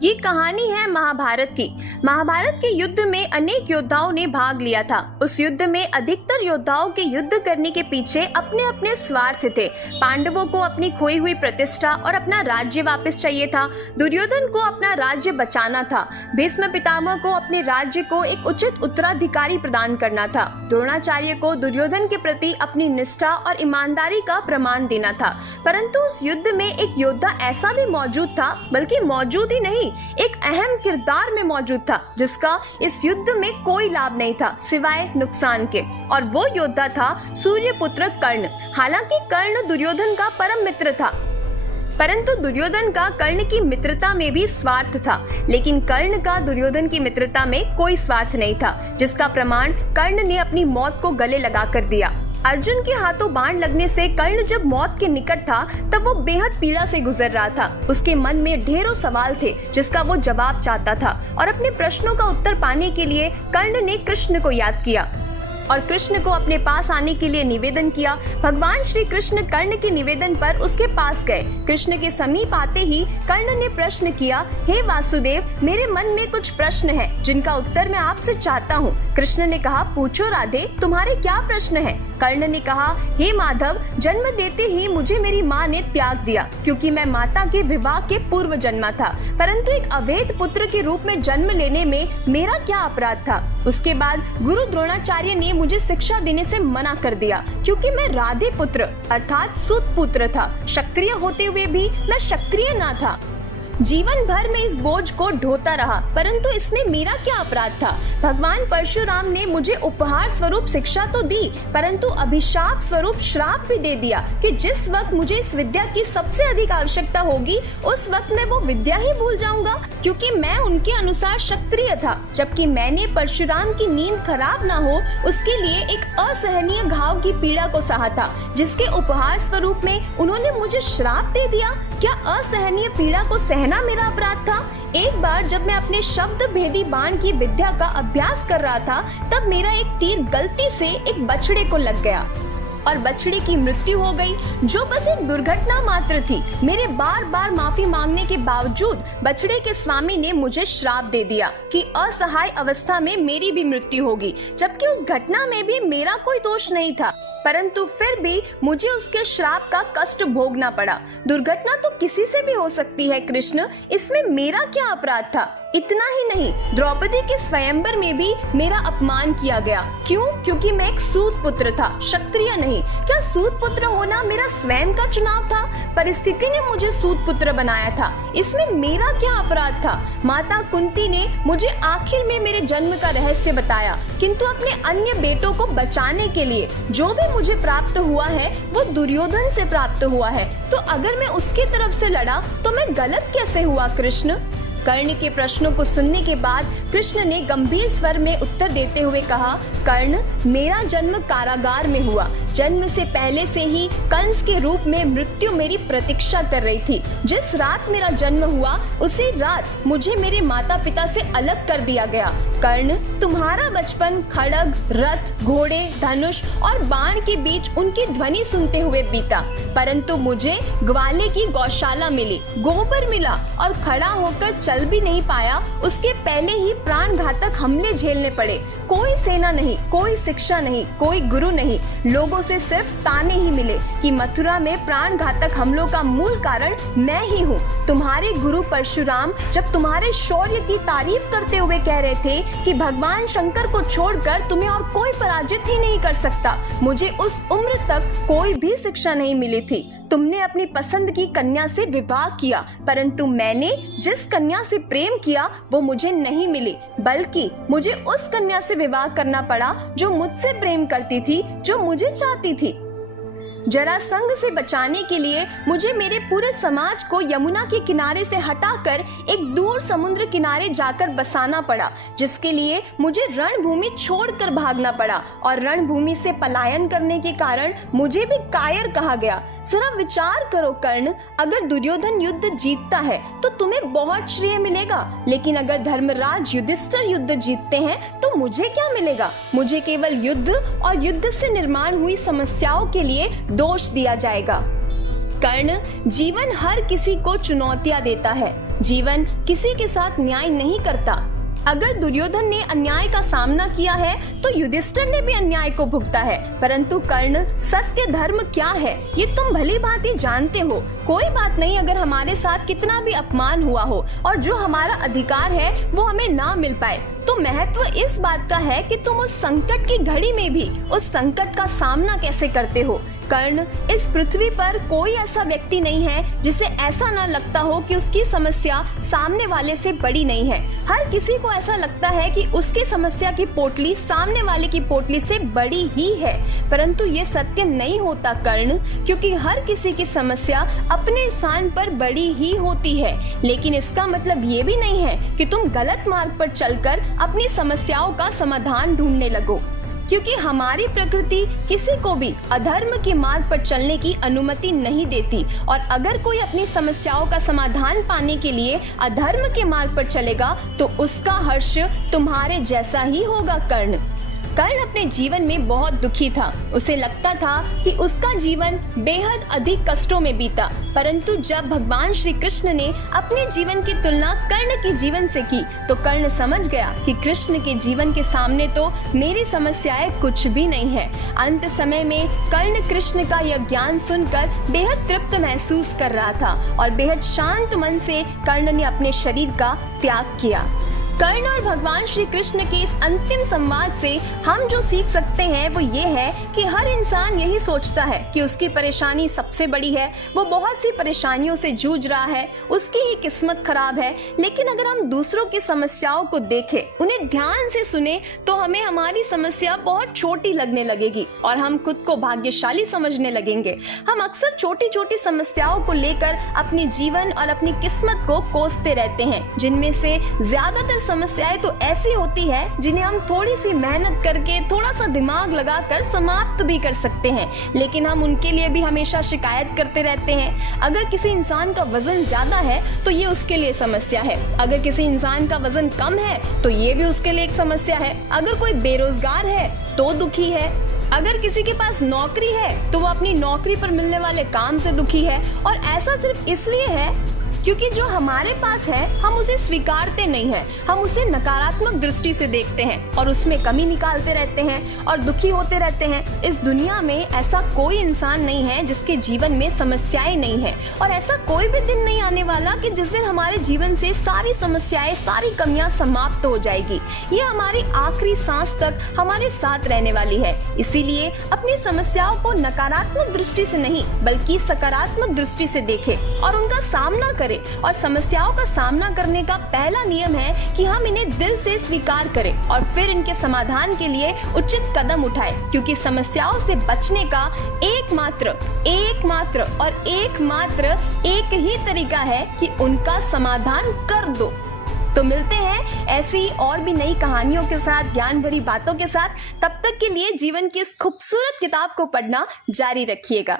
ये कहानी है महाभारत की। महाभारत के युद्ध में अनेक योद्धाओं ने भाग लिया था। उस युद्ध में अधिकतर योद्धाओं के युद्ध करने के पीछे अपने अपने स्वार्थ थे। पांडवों को अपनी खोई हुई प्रतिष्ठा और अपना राज्य वापस चाहिए था। दुर्योधन को अपना राज्य बचाना था। भीष्म पितामह को अपने राज्य को एक उचित उत्तराधिकारी प्रदान करना था। द्रोणाचार्य को दुर्योधन के प्रति अपनी निष्ठा और ईमानदारी का प्रमाण देना था। परंतु उस युद्ध में एक योद्धा ऐसा भी मौजूद था, बल्कि मौजूद ही नहीं, एक अहम किरदार में मौजूद था, जिसका इस युद्ध में कोई लाभ नहीं था सिवाय नुकसान के। और वो योद्धा था सूर्यपुत्र कर्ण। हालांकि कर्ण दुर्योधन का परम मित्र था, परंतु दुर्योधन का कर्ण की मित्रता में भी स्वार्थ था। लेकिन कर्ण का दुर्योधन की मित्रता में कोई स्वार्थ नहीं था, जिसका प्रमाण कर्ण ने अपनी मौत को गले लगाकर दिया। अर्जुन के हाथों बाण लगने से कर्ण जब मौत के निकट था, तब वो बेहद पीड़ा से गुजर रहा था। उसके मन में ढेरों सवाल थे जिसका वो जवाब चाहता था, और अपने प्रश्नों का उत्तर पाने के लिए कर्ण ने कृष्ण को याद किया और कृष्ण को अपने पास आने के लिए निवेदन किया। भगवान श्री कृष्ण कर्ण के निवेदन पर उसके पास गए। कृष्ण के समीप आते ही कर्ण ने प्रश्न किया, हे वासुदेव, मेरे मन में कुछ प्रश्न हैं जिनका उत्तर मैं आपसे चाहता हूँ। कृष्ण ने कहा, पूछो राधे, तुम्हारे क्या प्रश्न हैं? कर्ण ने कहा, हे माधव, जन्म देते ही मुझे मेरी माँ ने त्याग दिया, क्योंकि मैं माता के विवाह के पूर्व जन्मा था। परंतु एक अवैध पुत्र के रूप में जन्म लेने में मेरा क्या अपराध था? उसके बाद गुरु द्रोणाचार्य ने मुझे शिक्षा देने से मना कर दिया, क्योंकि मैं राधे पुत्र अर्थात सूत पुत्र था। क्षत्रिय होते हुए भी मैं क्षत्रिय ना था। जीवन भर में इस बोझ को ढोता रहा, परंतु इसमें मेरा क्या अपराध था? भगवान परशुराम ने मुझे उपहार स्वरूप शिक्षा तो दी, परंतु अभिशाप स्वरूप श्राप भी दे दिया कि जिस वक्त मुझे इस विद्या की सबसे अधिक आवश्यकता होगी, उस वक्त मैं वो विद्या ही भूल जाऊंगा, क्योंकि मैं उनके अनुसार क्षत्रिय था। जबकि मैंने परशुराम की नींद खराब ना हो, उसके लिए एक असहनीय घाव की पीड़ा को सहा था, जिसके उपहार स्वरूप में उन्होंने मुझे श्राप दे दिया। क्या असहनीय पीड़ा को सहना मेरा अपराध था? एक बार जब मैं अपने शब्द भेदी बाण की विद्या का अभ्यास कर रहा था, तब मेरा एक तीर गलती से एक बछड़े को लग गया और बछड़े की मृत्यु हो गई, जो बस एक दुर्घटना मात्र थी। मेरे बार बार माफी मांगने के बावजूद बछड़े के स्वामी ने मुझे श्राप दे दिया कि असहाय अवस्था में मेरी भी मृत्यु होगी, जबकि उस घटना में भी मेरा कोई दोष नहीं था। परंतु फिर भी मुझे उसके श्राप का कष्ट भोगना पड़ा। दुर्घटना तो किसी से भी हो सकती है कृष्ण, इसमें मेरा क्या अपराध था? इतना ही नहीं, द्रौपदी के स्वयंवर में भी मेरा अपमान किया गया। क्यों? क्योंकि मैं एक सूत पुत्र था, क्षत्रिय नहीं। क्या सूत पुत्र होना मेरा स्वयं का चुनाव था? परिस्थिति ने मुझे सूत पुत्र बनाया था, इसमें मेरा क्या अपराध था? माता कुंती ने मुझे आखिर में मेरे जन्म का रहस्य बताया, किंतु अपने अन्य बेटों को बचाने के लिए जो भी मुझे प्राप्त हुआ है वो दुर्योधन से प्राप्त हुआ है। तो अगर मैं उसकी तरफ से लड़ा तो मैं गलत कैसे हुआ कृष्ण? कर्ण के प्रश्नों को सुनने के बाद कृष्ण ने गंभीर स्वर में उत्तर देते हुए कहा, कर्ण, मेरा जन्म कारागार में हुआ। जन्म से पहले से ही कंस के रूप में मृत्यु मेरी प्रतीक्षा कर रही थी। जिस रात मेरा जन्म हुआ, उसी रात मुझे मेरे माता पिता से अलग कर दिया गया। कर्ण, तुम्हारा बचपन खड्ग, रथ, घोड़े, धनुष और बाण के बीच उनकी ध्वनि सुनते हुए बीता, परंतु मुझे ग्वाले की गौशाला मिली, गोबर मिला और खड़ा होकर चल भी नहीं पाया। उसके पहले ही प्राण घातक हमले झेलने पड़े। कोई सेना नहीं, कोई शिक्षा नहीं, कोई गुरु नहीं, लोगों से सिर्फ ताने ही मिले कि मथुरा में प्राण घातक हमलों का मूल कारण मैं ही हूँ। तुम्हारे गुरु परशुराम जब तुम्हारे शौर्य की तारीफ करते हुए कह रहे थे कि भगवान शंकर को छोड़कर तुम्हें और कोई पराजित ही नहीं कर सकता, मुझे उस उम्र तक कोई भी शिक्षा नहीं मिली थी। तुमने अपनी पसंद की कन्या से विवाह किया, परंतु मैंने जिस कन्या से प्रेम किया वो मुझे नहीं मिली, बल्कि मुझे उस कन्या से विवाह करना पड़ा जो मुझसे प्रेम करती थी, जो मुझे चाहती थी। जरासंध से बचाने के लिए मुझे मेरे पूरे समाज को यमुना के किनारे से हटाकर एक दूर समुद्र किनारे जाकर बसाना पड़ा, जिसके लिए मुझे रणभूमि छोड़कर भागना पड़ा, और रणभूमि से पलायन करने के कारण मुझे भी कायर कहा गया। जरा विचार करो कर्ण, अगर दुर्योधन युद्ध जीतता है तो तुम्हें बहुत श्रेय मिलेगा, लेकिन अगर धर्मराज युधिष्ठिर युद्ध जीतते हैं तो मुझे क्या मिलेगा? मुझे केवल युद्ध और युद्ध से निर्माण हुई समस्याओं के लिए दोष दिया जाएगा। कर्ण, जीवन हर किसी को चुनौतियां देता है। जीवन किसी के साथ न्याय नहीं करता। अगर दुर्योधन ने अन्याय का सामना किया है तो युधिष्ठिर ने भी अन्याय को भुगता है, परंतु कर्ण, सत्य धर्म क्या है ये तुम भली भांति जानते हो। कोई बात नहीं अगर हमारे साथ कितना भी अपमान हुआ हो और जो हमारा अधिकार है वो हमें ना मिल पाए, तो महत्व इस बात का है कि तुम उस संकट की घड़ी में भी उस संकट का सामना कैसे करते हो। कर्ण, इस पृथ्वी पर कोई ऐसा व्यक्ति नहीं है जिसे ऐसा ना लगता हो कि उसकी समस्या सामने वाले से बड़ी नहीं है। हर किसी को ऐसा लगता है कि उसकी समस्या की पोटली सामने वाले की पोटली से बड़ी ही है, परंतु ये सत्य नहीं होता कर्ण, क्योंकि हर किसी की समस्या अपने स्थान पर बड़ी ही होती है। लेकिन इसका मतलब ये भी नहीं है कि तुम गलत मार्ग पर चलकर अपनी समस्याओं का समाधान ढूंढने लगो, क्योंकि हमारी प्रकृति किसी को भी अधर्म के मार्ग पर चलने की अनुमति नहीं देती। और अगर कोई अपनी समस्याओं का समाधान पाने के लिए अधर्म के मार्ग पर चलेगा तो उसका हर्ष तुम्हारे जैसा ही होगा कर्ण। कर्ण अपने जीवन में बहुत दुखी था। उसे लगता था कि उसका जीवन बेहद अधिक कष्टों में बीता, परंतु जब भगवान श्री कृष्ण ने अपने जीवन की तुलना कर्ण के जीवन से की तो कर्ण समझ गया कि कृष्ण के जीवन के सामने तो मेरी समस्याएं कुछ भी नहीं है। अंत समय में कर्ण कृष्ण का यह ज्ञान सुनकर बेहद तृप्त महसूस कर रहा था और बेहद शांत मन से कर्ण ने अपने शरीर का त्याग किया। कर्ण और भगवान श्री कृष्ण के इस अंतिम संवाद से हम जो सीख सकते हैं वो ये है कि हर इंसान यही सोचता है कि उसकी परेशानी सबसे बड़ी है, वो बहुत सी परेशानियों से जूझ रहा है, उसकी ही किस्मत खराब है। लेकिन अगर हम दूसरों की समस्याओं को देखें, उन्हें ध्यान से सुने, तो हमें हमारी समस्या बहुत छोटी लगने लगेगी और हम खुद को भाग्यशाली समझने लगेंगे। हम अक्सर छोटी छोटी समस्याओं को लेकर अपने जीवन और अपनी किस्मत को कोसते रहते हैं, जिनमें से ज्यादातर समस्याएं तो ऐसी होती है जिन्हें हम थोड़ी सी मेहनत करके, थोड़ा सा दिमाग लगाकर समाप्त भी कर सकते हैं, लेकिन हम उनके लिए भी हमेशा शिकायत करते रहते हैं। अगर किसी इंसान का वजन ज्यादा है तो ये उसके लिए समस्या है, अगर किसी इंसान का वजन कम है तो ये भी उसके लिए एक समस्या है, अगर कोई बेरोजगार है तो दुखी है, अगर किसी के पास नौकरी है तो वो अपनी नौकरी पर मिलने वाले काम से दुखी है। और ऐसा सिर्फ इसलिए है क्योंकि जो हमारे पास है हम उसे स्वीकारते नहीं हैं, हम उसे नकारात्मक दृष्टि से देखते हैं और उसमें कमी निकालते रहते हैं और दुखी होते रहते हैं। इस दुनिया में ऐसा कोई इंसान नहीं है जिसके जीवन में समस्याएं नहीं है, और ऐसा कोई भी दिन नहीं आने वाला कि जिस दिन हमारे जीवन से सारी समस्याएं, सारी कमियां समाप्त हो जाएगी। ये हमारी आखिरी सांस तक हमारे साथ रहने वाली है। इसीलिए अपनी समस्याओं को नकारात्मक दृष्टि से नहीं बल्कि सकारात्मक दृष्टि से देखें और उनका सामना करें। और समस्याओं का सामना करने का पहला नियम है कि हम इन्हें दिल से स्वीकार करें और फिर इनके समाधान के लिए उचित कदम उठाएं, क्योंकि समस्याओं से बचने का एकमात्र और एकमात्र एक ही तरीका है कि उनका समाधान कर दो। तो मिलते हैं ऐसी और भी नई कहानियों के साथ, ज्ञान भरी बातों के साथ। तब तक के लिए जीवन की इस खूबसूरत किताब को पढ़ना जारी रखिएगा।